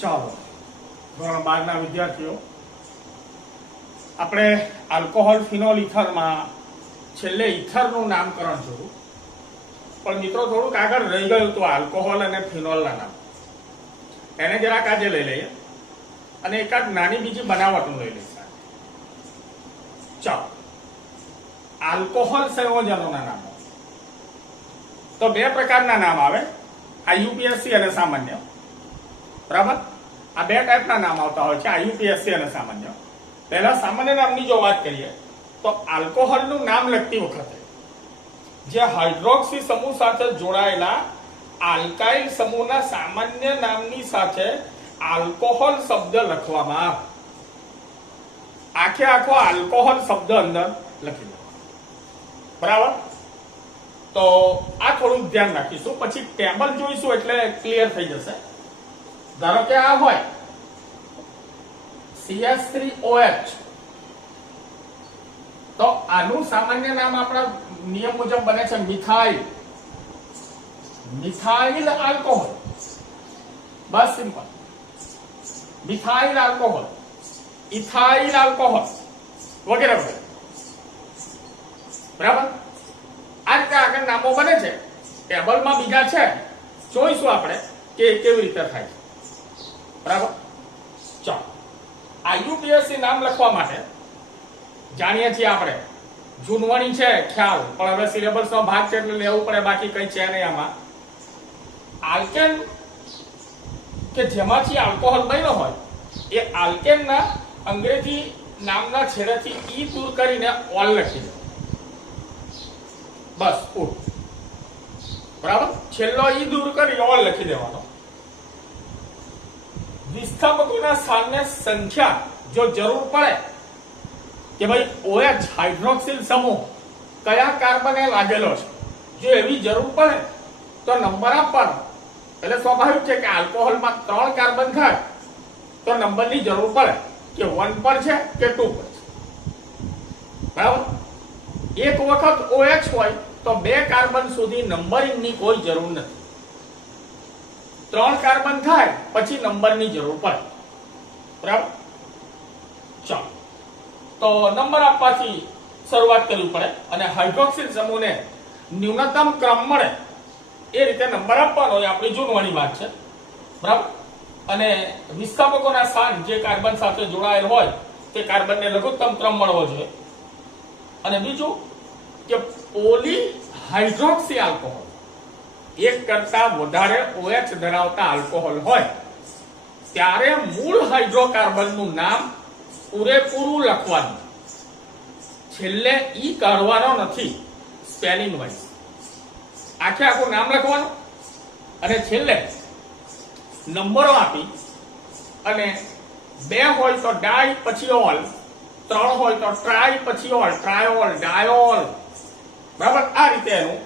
ચાલો ધોરણ 12 વિદ્યાર્થીઓ, આપણે આલ્કોહોલ ફિનોલ ઇથરમાં છેલ્લે ઇથરનું નામકરણ જોયું, પણ મિત્રો થોડુંક આગળ રહી ગયું તો આલ્કોહોલ અને ફિનોલના નામ એને જરાક આજે લઈ લઈએ અને એકાદ નાની બીજી બનાવટનું લઈ લઈશું. ચાલો, આલ્કોહોલ સંયોજનોના નામો તો બે પ્રકારના નામ આવે, આઈયુપીએસસી અને સામાન્ય. બરાબર, આ બે ટાઈપના નામ આવતા હોય છે, આઈયુપીએસસી અને સામાન્ય. પહેલા સામાન્ય નામની જો વાત કરીએ તો આલ્કોહોલનું નામ લખતી વખતે જે હાઇડ્રોક્સી સમૂહ સાથે જોડાયેલા આલ્કાઇલ સમૂહના સામાન્ય નામની સાથે આલ્કોહોલ શબ્દ લખવામાં આવે. આખે આખો આલ્કોહોલ શબ્દ અંદર લખી દેવાનો. બરાબર, તો આ થોડુંક ધ્યાન રાખીશું, પછી ટેબલ જોઈશું એટલે ક્લિયર થઈ જશે. ધારો કે આ હોય CH3OH, તો આનું સામાન્ય નામ આપણા નિયમ મુજબ બને છે મિથાઇલ. મિથાઇલ આલ્કોહોલ, બસ simple. Methyl alcohol, ethyl alcohol વગેરે વગેરે. બરાબર, આ રીતે આગળ નામો બને છે. ટેબલમાં બીજા છે, જોઈશું આપણે કે કેવી રીતે થાય છે. બરાબર, ચાલો, આઈયુપીએસસી નામ લખવા માટે જાણીએ છીએ આપણે, જૂનવાણી છે ખ્યાલ, પણ હવે સિલેબસનો ભાગ છે એટલે લેવું પડે, બાકી કઈ છે નહીં આમાં. આલ્કેન કે જેમાંથી આલ્કોહોલ બન્યો હોય એ આલ્કેનના અંગ્રેજી નામના છેડેથી ઈ દૂર કરીને ઓલ લખી દો, બસ પૂરું. બરાબર, છેલ્લો ઈ દૂર કરી ઓલ લખી દેવાનો. વિસ્થાપકોના સ્થાનને સંખ્યા જો જરૂર પડે કે ભાઈ OH હાઇડ્રોક્સિલ સમૂહ કયા કાર્બને લાગેલો છે, જો એવી જરૂર પડે તો નંબર આપવાનો. એટલે સ્વાભાવિક છે કે આલ્કોહોલમાં 3 કાર્બન થાય તો નંબરની જરૂર પડે કે 1 પર છે કે 2 પર છે. બરાબર, એક વખત OH હોય તો 2 કાર્બન સુધી નંબરિંગની કોઈ જરૂર નથી. 3 કાર્બન થાય પછી નંબરની જરૂર પડે. બરાબર, ચાલો, તો નંબર આપવાથી શરૂઆત કરવી પડે અને હાઇડ્રોક્સિલ સમૂહને ન્યૂનતમ ક્રમ મળે એ રીતે નંબર આપવાનો એ આપણી જૂનવાણી વાત છે. બરાબર, અને વિસ્થાપકોના સ્થાન જે કાર્બન સાથે જોડાયેલ હોય તે કાર્બનને લઘુત્તમ ક્રમ મળવો જોઈએ. અને બીજું કે પોલી હાઇડ્રોક્સી આલ્કોહોલ, એક કરતા વધારે OH ધરાવતા આલ્કોહોલ હોય ત્યારે મૂળ હાઇડ્રોકાર્બનનું નામ પૂરેપૂરું લખવાનું, છેલ્લે ઈ કાઢવાનો નથી. સ્પેલિંગ વાઇઝ આખે આખું નામ લખવાનું અને છેલ્લે નંબરો આપી અને 2 હોય તો ડાય પછી ઓલ, 3 હોય તો ટ્રાય પછી ઓલ, ટ્રાયોલ, ડાયોલ. બરાબર, આ રીતે એનું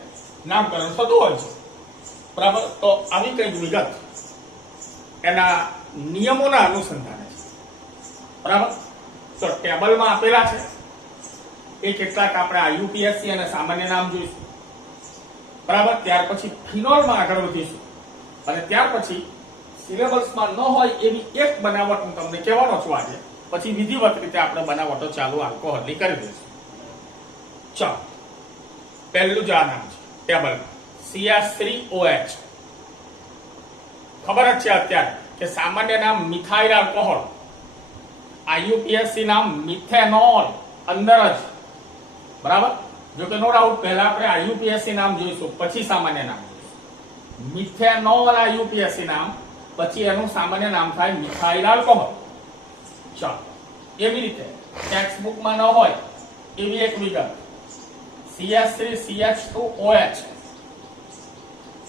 નામકરણ થતું હોય છે. બરાબર, તો આવી કઈ વિગત એના નિયમોના અનુસંધાને છે. બરાબર, તો ટેબલમાં આપેલા છે એ કેટલાક આપણે આઈયુપીએસસી અને સામાન્ય નામ જોઈશું. બરાબર, ત્યાર પછી ફિનોલમાં આગળ વધીશું અને ત્યાર પછી સિલેબસમાં ન હોય એવી એક બનાવટ હું તમને કહેવાનો છું આજે, પછી વિધિવત રીતે આપણે બનાવટો ચાલુ આલ્કોહોલની કરી દઈશું. ચાલો, પહેલું જ આ નામ છે ટેબલમાં, CH3OH. ખબર જ છે અત્યારે કે સામાન્ય નામ મિથાઇલ આલ્કોહોલ, આઈયુપીએસસી નામ મિથેનોલ અંદર જ. બરાબર, જો કે નો ડાઉટ પહેલા આપણે આઈયુપીએસસી નામ જોઈશું પછી સામાન્ય નામ જોઈશું. મિથેનોલ આઈયુપીએસસી નામ, પછી એનું સામાન્ય નામ થાય મિથાઇલ આલ્કોહોલ. ચાલો, એવી રીતે ટેક્સ્ટ બુકમાં ન હોય એવી એક વિગત, CH3CH2OH,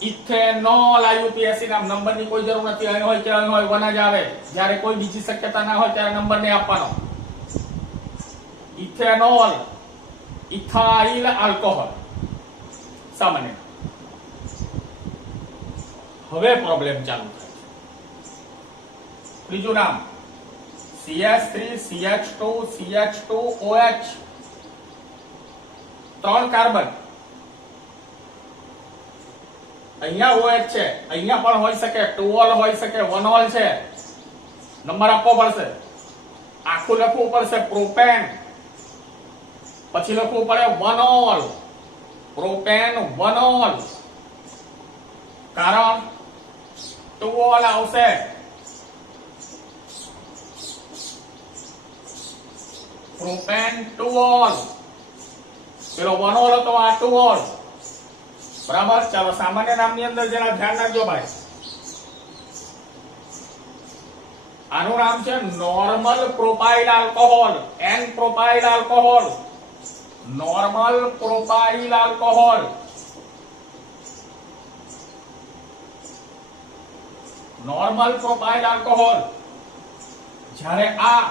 ઇથેનોલ આઈયુપીએસસી નામ. નંબરની કોઈ જરૂર નથી, અહીં હોય કે અહીં હોય 1 જ આવે. જ્યારે કોઈ બીજી શક્યતા ના હોય ત્યારે નંબર નહીં આપવાનો. ઇથેનોલ, ઇથાઇલ આલ્કોહોલ સામાન્ય. હવે પ્રોબ્લેમ ચાલુ થાય છે. ત્રીજું નામ CH3CH2CH2OH, 3 કાર્બન. અહીંયા OH છે, અહીંયા પણ હોઈ શકે, 2 ઓલ હોઈ શકે, 1 ઓલ છે. નંબર આપવો પડશે, આખું લખવું પડશે પ્રોપેન, પછી લખવું પડે વનોલ, પ્રોપેન વનોલ, કારણ ટુઓલ આવશે, પ્રોપેન ટુઓલ, પેલો વનોલ હતો આ ટુઓલ, બરાબર. ચાલો સામાન્ય નામની અંદર જરા ધ્યાન રાખજો ભાઈ. આનું નામ છે normal propyl alcohol, n propyl alcohol, normal propyl alcohol. Normal propyl alcohol. જ્યારે આ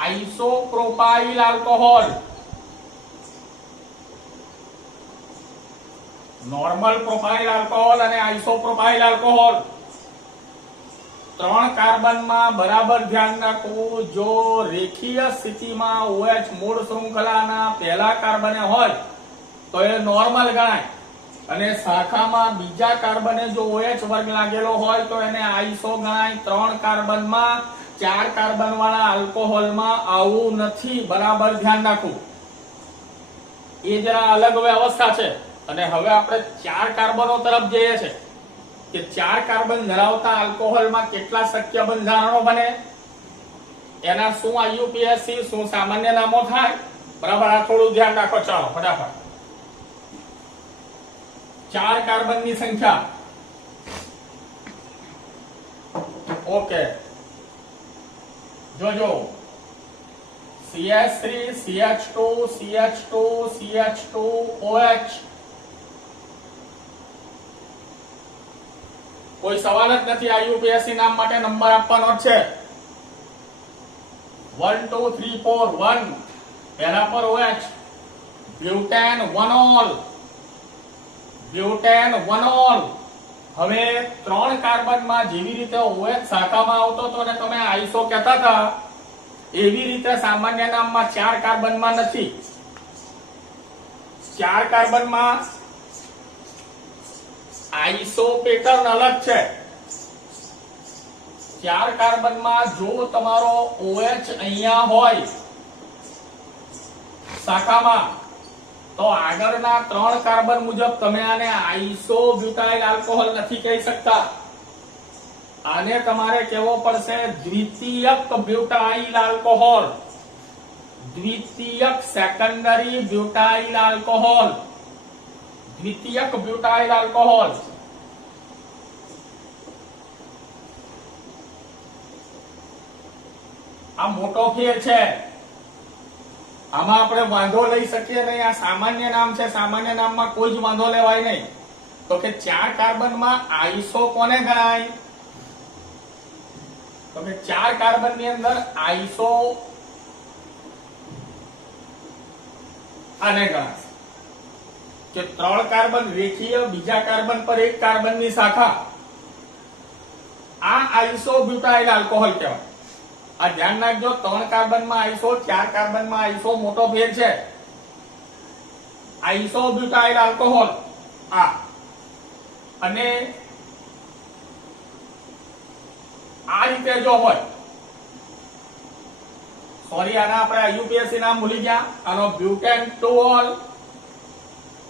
isopropyl alcohol, normal propyl alcohol અને આઇસોપ્રોપાઇલ આલ્કોહોલ, ત્રણ કાર્બનમાં બરાબર ધ્યાન રાખવું. જો રેખીય સ્થિતિમાં OH મૂળ શૃંખલાના પહેલા કાર્બને હોય તો એ નોર્મલ ગણાય, અને શાખામાં બીજા કાર્બને જો OH વર્ગ લાગેલો હોય તો એને આઇસો ગણાય. ત્રણ કાર્બનમાં ચાર કાર્બન વાળા આલ્કોહોલમાં આવું નથી, બરાબર ધ્યાન રાખવું. એ જરા અલગ વ્યવસ્થા છે. અને હવે આપણે ચાર કાર્બનો તરફ જઈએ છે કે ચાર કાર્બન ધરાવતા આલ્કોહોલમાં કેટલા શક્ય બંધારણો બને, એના શું IUPAC, શું સામાન્ય નામો થાય, બરાબર. આ થોડું ધ્યાન રાખો. ચાલો ફટાફટ. ચાર કાર્બનની સંખ્યા, ઓકે. જોજો CH3 CH2 CH2 CH2 OH. કોઈ સવાલ જ નથી. IUPAC નામ માટે નંબર આપવાનો જ છે. 1 2 3 4 1 એના પર OH. બ્યુટેન વનોલ, બ્યુટેન વનોલ. હવે ત્રણ કાર્બનમાં જેવી રીતે OH શાખામાં આવતો હતો ને તમે આઇસો કહેતા હતા, એવી રીતે સામાન્ય નામમાં ચાર કાર્બનમાં નથી. ચાર કાર્બનમાં આઇસો પેટર્ન અલગ છે. ચાર કાર્બનમાં જો તમારો OH અહીંયા હોય શાખામાં, તો આગળના ત્રણ કાર્બન મુજબ તમે આને આઇસો બ્યુટાઇલ આલ્કોહોલ નથી કહી શકતા. આને તમારે કહેવો પડશે દ્વિતીયક બ્યુટાઇલ આલ્કોહોલ, દ્વિતીયક સેકન્ડરી બ્યુટાઇલ આલ્કોહોલ, દ્વિતીયક બ્યુટાઇલ આલ્કોહોલ. આ મોટો ફેર છે. આમાં આપણે વાંધો લઈ શકીએ નહીં. આ સામાન્ય નામ છે, સામાન્ય નામમાં કોઈ જ વાંધો લેવાય નહીં. તો કે ચાર કાર્બનમાં આઇસો કોને ગણાય? તો કે ચાર કાર્બન ની અંદર આઇસો આને ગણાય કે ત્રણ કાર્બન રેખીય, બીજા કાર્બન પર એક કાર્બન ની શાખા, આ આઇસો બ્યુટાઇલ આલ્કોહોલ કહેવાય. આ ધ્યાન રાખજો. ત્રણ કાર્બનમાં આઇસો, ચાર કાર્બનમાં આઇસો, મોટો ફેર છે. આઇસો બ્યુટાઇલ આલ્કોહોલ આ. અને આ રીતે જો હોય, સોરી આના આપણે IUPAC નામ ભૂલી ગયા. આનો બ્યુટેન ટુઓલ,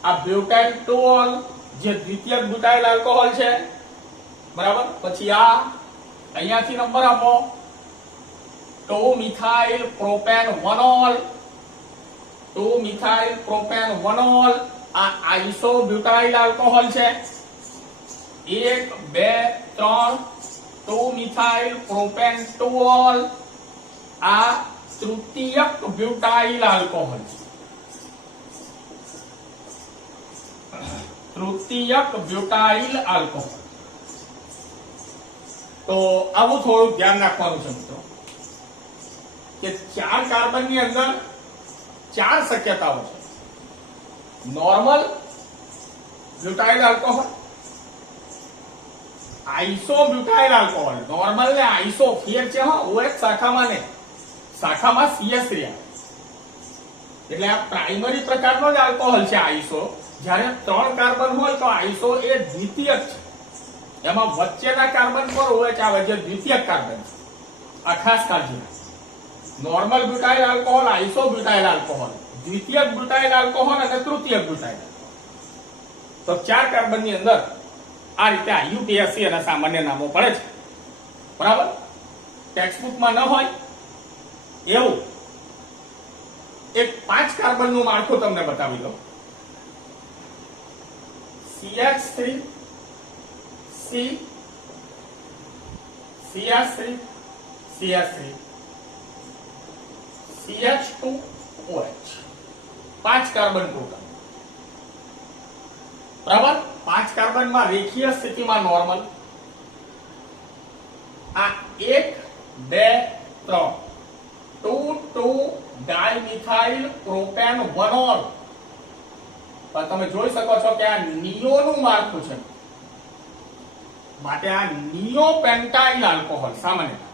આ બ્યુટેન ટુઓલ જે દ્વિતીયક બ્યુટાઇલ આલ્કોહોલ છે, બરાબર. પછી આ અહીંયાથી નંબર આપો, 2 મિથાઇલ પ્રોપેન વનોલ, 2 મિથાઇલ પ્રોપેન વનોલ. આ આઇસો બ્યુટાઇલ આલ્કોહોલ છે. 1 2 3 2 મિથાઇલ પ્રોપેન ટુઓલ. આ તૃતીયક બ્યુટાઇલ આલ્કોહોલ છે. તૃતીયક બ્યુટાઇલ આલ્કોહોલ. તો આવું થોડું ધ્યાન રાખવાનું છે મિત્રો કે ચાર કાર્બન ની અંદર ચાર શક્યતાઓ છે. Normal butyl alcohol, iso butyl alcohol. Normal ને આઇસો ફેર છે. હા, OH શાખામાં ને શાખામાં CS રહ્યા, એટલે આ પ્રાઇમરી પ્રકારનો જ આલ્કોહોલ છે આઇસો. જ્યારે ત્રણ કાર્બન હોય તો આઇસો એ દ્વિતીયક છે. એમાં વચ્ચેના કાર્બન પર OH આવે જે દ્વિતીયક કાર્બન છે. આ ખાસ કાળજી રાખો. Normal butyl alcohol, isobutyl alcohol, દ્વિતીયક બ્યુટાઇલ આલ્કોહોલ અને તૃતીયક બ્યુટાઇલ. તો 4 કાર્બનની અંદર આ રીતે IUPAC અને સામાન્ય નામો પડે છે. બરાબર? ટેક્સ્ટબુકમાં ન હોય એવું એક 5 કાર્બનનું માળખું તમને બતાવી દઉં. CH3 C CH3 CH3 CH2 OH 5 carbon total. બરાબર? 5 કાર્બનમાં રેખીય સ્થિતિમાં નોર્મલ. આ 1 2 3 2 ડાયમિથાઇલ પ્રોપેનોલ. પણ તમે જોઈ શકો છો કે આ નિયોનું માળખું છે માટે આ નિયોપેન્ટાઇલ આલ્કોહોલ સામાન્ય નામ.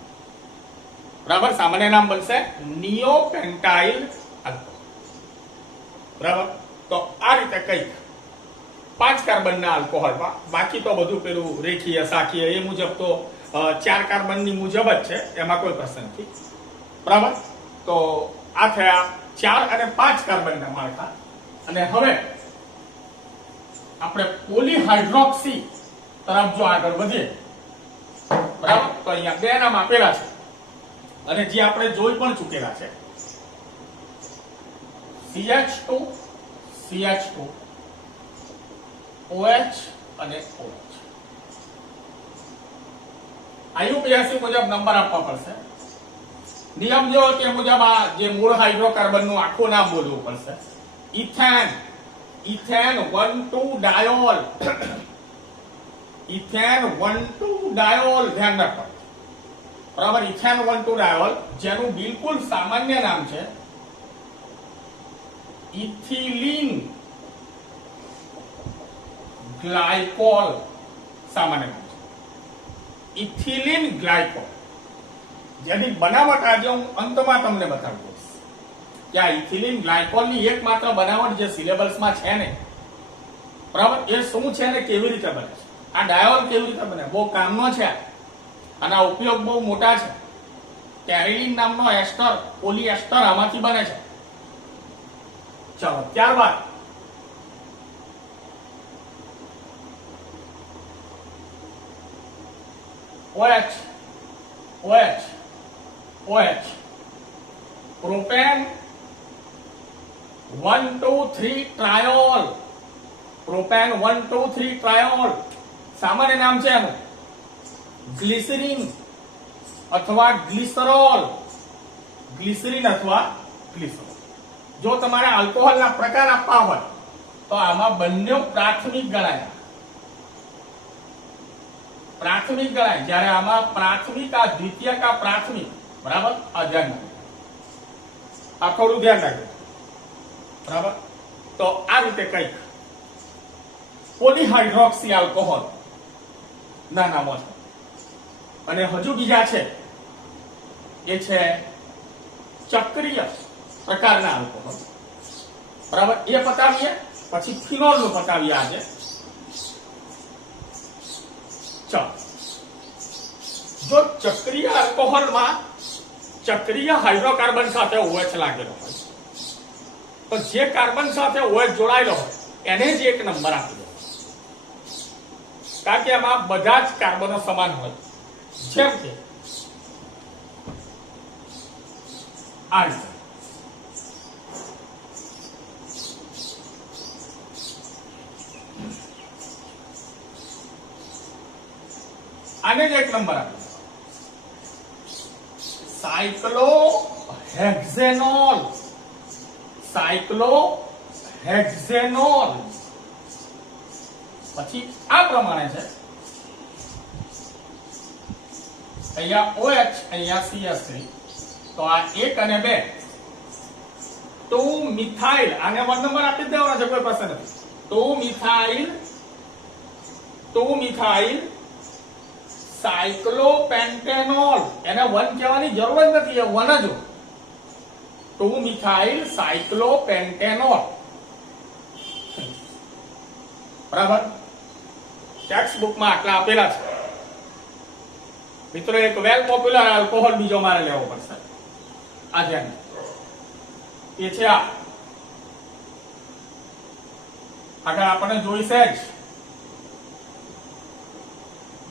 બરાબર? સામાન્ય નામ બનશે નિયોપેન્ટાઇલ આલ્કોહોલ. બરાબર? તો આ રીતે કઈક 5 કાર્બનના આલ્કોહોલમાં, બાકી તો બધું પેલું રેખીય શાખીય એ મુજબ તો 4 કાર્બનની મુજબ જ છે, એમાં કોઈ પ્રશ્ન નથી. બરાબર? તો આ થયા 4 અને 5 કાર્બનના માળખા. અને હવે આપણે પોલીહાઇડ્રોક્સી તરફ જો આગળ વધીએ. બરાબર? તો અહીંયા 2 નામ આપેલા છે અને જે આપણે જોઈ પણ ચૂકેલા છે. CH2 CH2 OH અને OH. IUPAC મુજબ નંબર આપવા પડશે. નિયમ જો તે મુજબ આ જે મૂળ હાઇડ્રોકાર્બનનું આખું નામ બોલવું પડશે. Ethane, ethane 1,2 diol. Ethane 1,2 diol ધ્યાન રાખો. બરાબર? ઇથેન 1,2 ડાયોલ, જેનું બિલકુલ સામાન્ય નામ છે ઇથિલિન ગ્લાયકોલ. સામાન્ય નામ છે ઇથિલિન ગ્લાયકોલ. જેની બનાવટ આજે હું અંતમાં તમને બતાવી દઈશ કે આ ઇથિલિન ગ્લાયકોલની એકમાત્ર બનાવટ જે સિલેબસમાં છે ને, બરાબર, એ શું છે ને કેવી રીતે બને છે, આ ડાયોલ કેવી રીતે બને, બહુ કામનો છે અને આ ઉપયોગ બહુ મોટા છે. કેરેલિન નામનો એસ્ટર, પોલીએસ્ટર આમાંથી બને છે. ચાલો, ત્યારબાદ OH OH OH propane 1 2 3 ટ્રાયોલ. Propane 1 2 3 ટ્રાયોલ સામાન્ય નામ છે એનું. ગ્લિસરીન અથવા ગ્લિસરોલ. ગ્લિસરીન અથવા ગ્લિસરોલ. જો તમારે આલ્કોહોલના પ્રકાર આપવા હોય તો આમાં બંને પ્રાથમિક ગણાય. પ્રાથમિક ગણાય. જ્યારે આમાં પ્રાથમિક, આ દ્વિતીયક, આ પ્રાથમિક. બરાબર? આ ધ્યાન રાખજો. આ થોડું ધ્યાન રાખજો. બરાબર? તો આ રીતે કઈક પોલીહાઇડ્રોક્સી આલ્કોહોલ ના નામો છે. અને હજુ બીજા છે, એ છે ચક્રીય પ્રકારના આલ્કોહોલ. બરાબર? એ પતાવીએ, પછી ફિનોલ નું પતાવીએ આજે. ચાલો, જો ચક્રીય આલ્કોહોલમાં ચક્રીય હાઇડ્રોકાર્બન સાથે OH લાગેલો હોય તો જે કાર્બન સાથે OH જોડાયેલો હોય એને જ એક નંબર આપી દો, કારણ કે એમાં બધા જ કાર્બનો સમાન હોય. જેમ કે આ રીતે આને જ એક નંબર આપી દો, સાયક્લોહેક્ઝેનોલ. સાયક્લોહેક્ઝેનોલ. પછી આ પ્રમાણે છે, અહીંયા OH, અહીંયા CH3. તો આ 1 અને 2 2 મિથાઇલ. આને 1 નંબર આપી જ દેવાનો છે, કોઈ પ્રશ્ન નથી. 2 મિથાઇલ સાયક્લોપેન્ટેનોલ. એને 1 કહેવાની જરૂર જ નથી, એ 1 જ. 2 મિથાઇલ સાયક્લોપેન્ટેનોલ. બરાબર? ટેક્સ્ટ બુકમાં આટલા આપેલા છે. મિત્રો એક વેલ પોપ્યુલર આલ્કોહોલ બીજો મારે લેવો પડશે. આ ધ્યાન એ છે આ. આગળ આપણે જોઈશે જ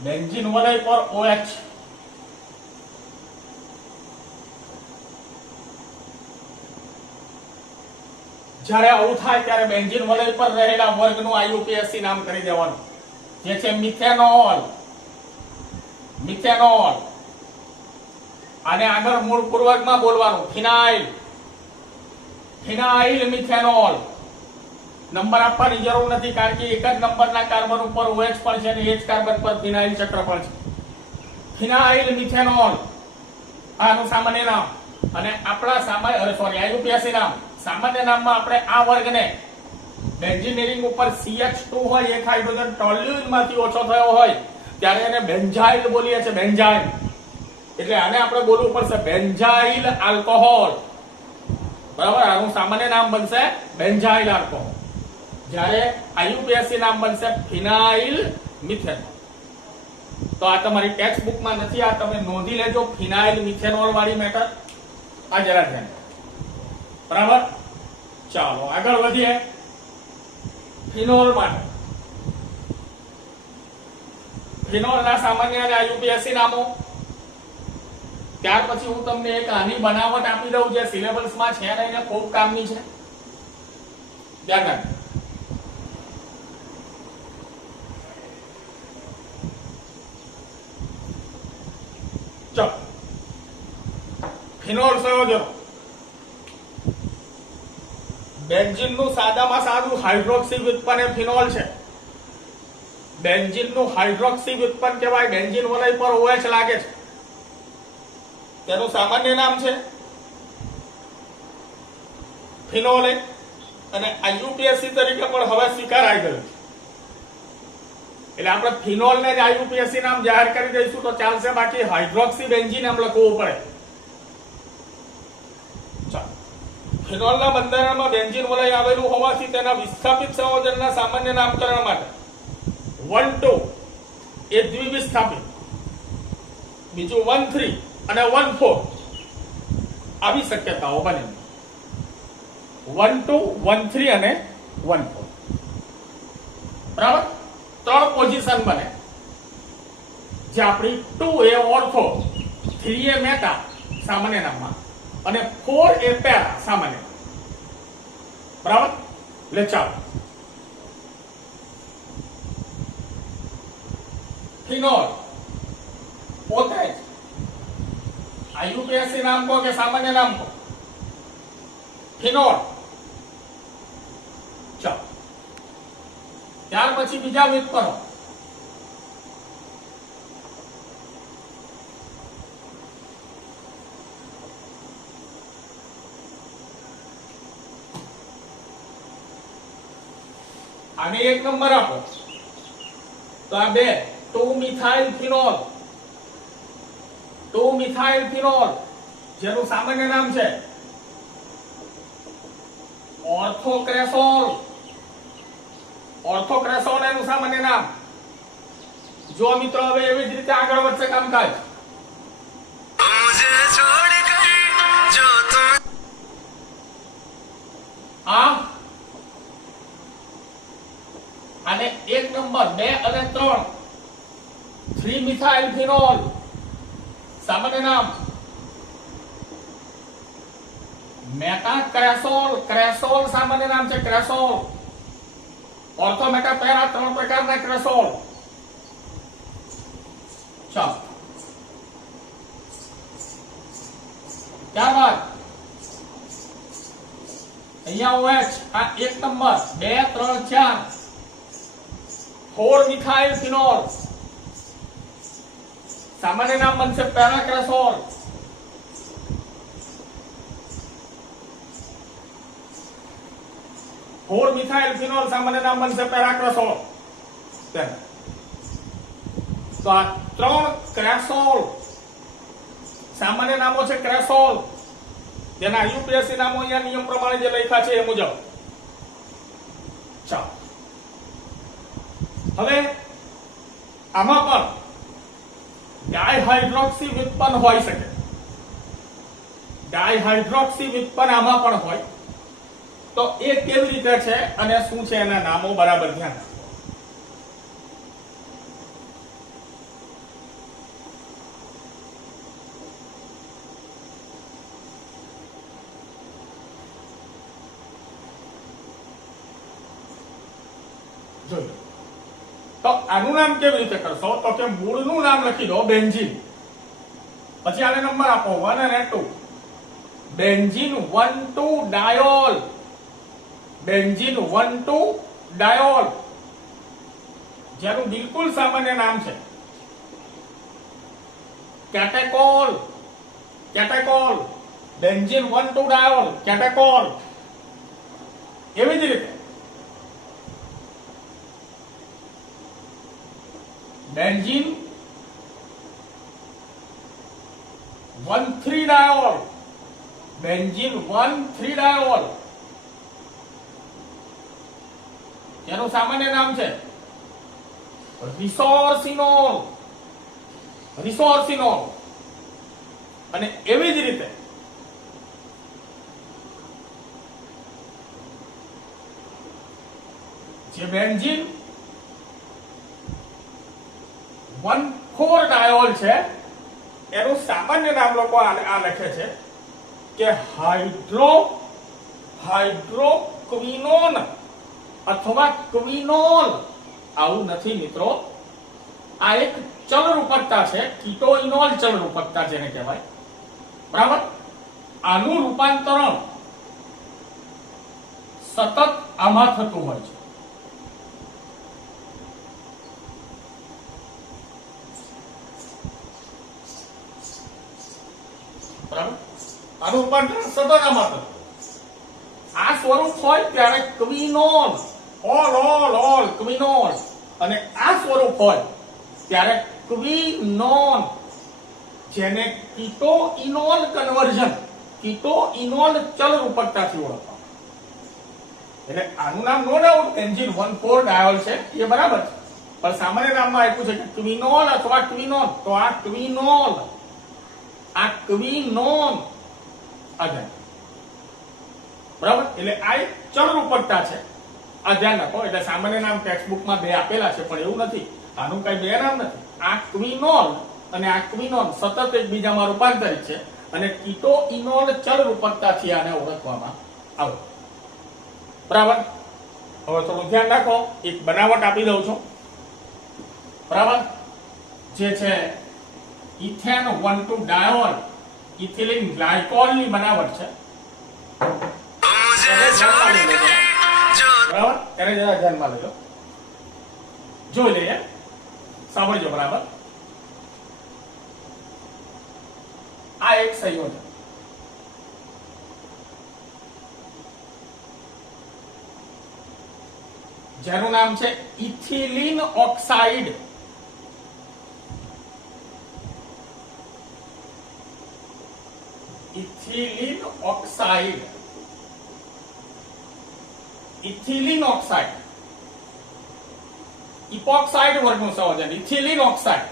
બેન્ઝીન વલય પર OH. જ્યારે આવું થાય ત્યારે બેન્ઝીન વલય પર રહેલા વર્ગનું IUPAC નામ કરી દેવાનું, જે છે મિથેનોલ. મિથેનોલ. આને આગળ મૂળ પૂર્વકમાં બોલવાનું ફિનાઇલ. ફિનાઇલ મિથેનોલ. નંબર આપવાની જરૂર નથી, કારણ કે એક જ નંબરના કાર્બન ઉપર OH પણ છે અને એ જ કાર્બન પર ફિનાઇલ ચક્ર પણ છે. ફિનાઇલ મિથેનોલ આનું સામાન્ય નામ. અને આપણા સામાન્ય IUPAC નામ. સામાન્ય નામમાં આપણે આ વર્ગને બેન્ઝીન ઉપર CH2 હોય, એક હાઇડ્રોજન ટોલ્યુઇન માંથી ઓછો થયો હોય ત્યારે એને બેન્ઝાઇલ બોલીએ છીએ. બેન્ઝાઇલ એટલે આને આપણે બોલવું પડશે બેન્ઝાઇલ આલ્કોહોલ. બરાબર. આનું સામાન્ય નામ બનશે બેન્ઝાઇલ આલ્કોહોલ, જ્યારે IUPAC નામ બનશે ફિનાઇલ મિથેનોલ. તો આ તમારી ટેક્સ્ટ બુકમાં નથી, આ તમે નોંધી લેજો. ફિનાઇલ મિથેનોલ વાળી મેટર આ જરા ધ્યાન. બરાબર. ચાલો આગળ વધીએ. ફિનોલ માટે ફિનોલના સામાન્ય અને IUPAC નામો. ત્યાર પછી હું તમને એક આની બનાવટ આપી દઉં જે સિલેબસમાં છે ને એને ખૂબ કામની છે. ધ્યાન રાખજો. ચલો ફિનોલ સંયોજનો. બેન્ઝીનનું સાદામાં સાદું હાઇડ્રોક્સી વ્યુત્પન્ન એ ફિનોલ છે. બેન્ઝીનનું હાઇડ્રોક્સી વ્યુત્પન્ન કહેવાય. બેન્ઝીન વલય પર OH લાગે છે, તેનું સામાન્ય નામ છે ફિનોલ. અને IUPAC તરીકે પણ હવે સ્વીકારાઈ ગયું છે. એટલે આપણે ફિનોલ ને IUPAC નામ જાહેર કરી દઈશું તો ચાલશે, બાકી હાઇડ્રોક્સી બેન્ઝીન એમ લખવું પડે. ફિનોલના બંધારણમાં બેન્ઝીન વલય આવેલું હોવાથી તેના વિસ્થાપિત સંયોજનના સામાન્ય નામકરણ માટે 1,2 એ દ્વિવિસ્થાપિત, બીજું 1,3 અને 1,4 આવી શક્યતાઓ બને. 1,2 1,3 અને 1,4 બરાબર. 3 પોઝિશન બને, જે આપણી 2 એ ઓર્થો, 3 એ મેટા સામાન્ય નામમાં અને 4 એ પેરા સામાન્ય. બરાબર. એટલે ચાલો ફિનોલ પોતે જ IUPAC નામ કહો કે સામાન્ય નામ કહો, ફિનોલ. ચાલો ત્યાર પછી બીજા વ્યુત્પન્નો. આને 1 નંબર આપો તો આ 2 મિથાઇલ ફિનોલ. 2 મિથાઇલ ફિનોલ જેનું સામાન્ય નામ છે ઓર્થોક્રેસોલ. ઓર્થોક્રેસોલ એનું સામાન્ય નામ. જો મિત્રો હવે એવી જ રીતે આગળ વધશે કામકાજ. આને 1 નંબર 2 અને 3 3 મિથાઇલ ફિનોલ સામાન્ય નામ મેટાક્રેસોલ. ક્રેસોલ સામાન્ય નામ છે ક્રેસોલ. ઓર્થો મેટા પેરા 3 પ્રકારના ક્રેસોલ. ચાલો ત્યારબાદ અહીંયા OH આ 1 નંબર 2 3 4 4 મિથાઇલ ફિનોલ સામાન્ય નામ બનશે પેરાક્રેસોલ. फोर मिथाइल फिनोल सामान्य नाम बनશે પેરાક્રેસોલ. તો આ 3 ક્રેસોલ સામાન્ય નામો છે ક્રેસોલ, જેના IUPAC નામો અહીંયા નિયમ પ્રમાણે જે લખ્યા છે એ મુજબ. ચાલો હવે આમાં પણ ડાયહાઇડ્રોક્સી વ્યુત્પન્ન હોઈ શકે. ડાયહાઇડ્રોક્સી વ્યુત્પન્ન આમાં પણ હોય. તો એ કેવી રીતે છે અને શું છે એના નામો બરાબર ધ્યાન રાખો. જોઈ તો આનું નામ કેવી રીતે કરશો તો કે મૂળનું નામ લખી દો બેન્ઝીન, પછી આને નંબર આપો 1 અને 2. બેન્ઝીન 1,2 ડાયોલ, બેન્ઝીન 1,2 ડાયોલ, જેનું બિલકુલ સામાન્ય નામ છે કેટેકોલ. કેટેકોલ, બેન્ઝીન 1,2 ડાયોલ, કેટેકોલ. એવી જ રીતે બેન્ઝીન 1,3 ડાયોલ, બેન્ઝીન 1,3 ડાયોલ, જેનું સામાન્ય નામ છે રિસોર્સિનોલ, રિસોર્સિનોલ. અને એવી જ રીતે જે બેન્ઝીન 1,4 ડાયોલ છે એનું સામાન્ય નામ લોકો આ લખે છે કે હાઇડ્રોક્વિનોન અથવા ક્વિનોલ. આવું નથી મિત્રો, આ એક ચલરૂપકતા છે, કીટોઇનોલ ચલરૂપકતા જેને કહેવાય. બરાબર, આનું રૂપાંતરણ સતત આમાં થતું હોય છે. બરાબર, આનું રૂપાંતરણ સતત આમાં થતું. આ સ્વરૂપ હોય ત્યારે ક્વિનોલ, ઓલ ક્વિનોલ, અને આ સ્વરૂપ હોય ત્યારે ક્વિનોન, જેને કીટોઇનોલ કન્વર્ઝન, કીટોઇનોલ ચલરૂપકતાથી ઓળખવામાં. એટલે આનું નામ નો ડાઉટ બેન્ઝીન 1,4 ડાયોલ છે, એ બરાબર છે, પણ સામાન્ય નામમાં આપ્યું છે કે ક્વિનોલ અથવા ક્વિનોન. તો આ ક્વિનોલ, આ ક્વિનોન આગળ. બરાબર, એટલે આ એક ચલરૂપકતા છે, આ ધ્યાન રાખો. એટલે સામાન્ય નામ ટેક્સ્ટબુકમાં 2 આપેલા છે, પણ એવું નથી, આનું કઈ 2 નામ નથી. આ ક્વિનોલ અને આ ક્વિનોન સતત એકબીજામાં રૂપાંતરિત છે અને કીટોઇનોલ ચલરૂપકતાથી આને ઓળખવામાં આવે. બરાબર, હવે થોડું ધ્યાન રાખો. એક બનાવટ આપી દઉં છું. બરાબર, જે છે ઇથેન 1,2 ડાયોલ, ઇથિલિન ગ્લાયકોલ ની બનાવટ છે. બરાબર, એને જરા ધ્યાનમાં લેજો, જોઈ લઈએ, સાંભળજો. બરાબર, આ એક સંયોજન જેનું નામ છે ethylene oxide. Ethylene oxide, ethylene oxide, epoxide વર્ગનું સંયોજન ઇથિલિન ઓક્સાઇડ.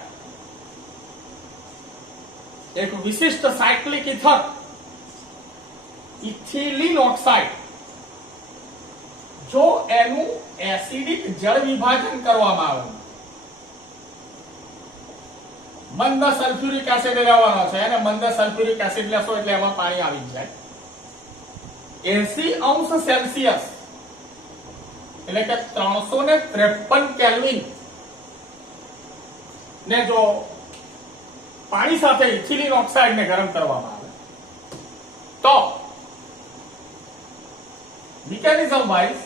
એક વિશિષ્ટ સાયક્લિક ઇથર ઇથિલિન ઓક્સાઇડ, જો એનું એસિડિક જળ વિભાજન કરવામાં આવે, મંદ સલ્ફ્યુરિક એસિડ લેવાનો છે અને મંદ સલ્ફ્યુરિક એસિડ લેશો એટલે એમાં પાણી આવી જાય. 80 સેલ્સિયસ એટલે કે 353 કેલ્વિન ને જો પાણી સાથે ઇથિલિન ઓક્સાઇડ ને ગરમ કરવામાં આવે તો મિકેનિઝમ વાઇઝ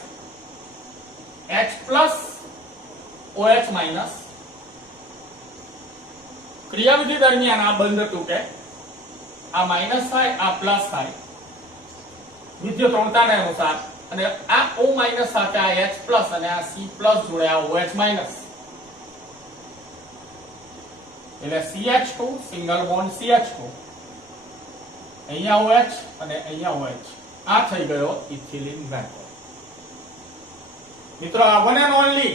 H+OH- ક્રિયાવિધિ દરમિયાન આ બંધ તૂટે, આ માઇનસ થાય, આ પ્લસ થાય વિદ્યુતઋણતાને અનુસાર, અને આ O- સાથે આ H+ અને આ C+ જોડે આ OH-, એટલે CH2 સિંગલ બોન્ડ CH2, અહીંયા OH અને અહીંયા OH, આ થઈ ગયો ઇથિલિન ગ્લાયકોલ. મિત્રો આ વન એન્ડ ઓનલી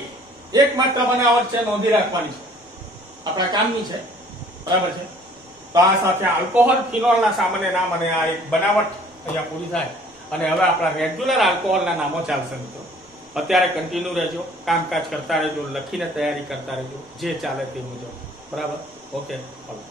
એકમાત્ર બનાવટ છે, નોંધી રાખવાની છે. આપણા કામની છે, બરાબર છે. તો આ સાથે આલ્કોહોલ ફિનોલના સામાન્ય નામ અને આ એક બનાવટ અહીંયા પૂરી થાય અને હવે આપણા રેગ્યુલર આલ્કોહોલના નામો ચાલશે મિત્રો. અત્યારે કન્ટિન્યુ રહેજો, કામકાજ કરતા રહેજો, લખીને તૈયારી કરતા રહેજો, જે ચાલે તે મુજબ. બરાબર, ઓકે, ચાલો.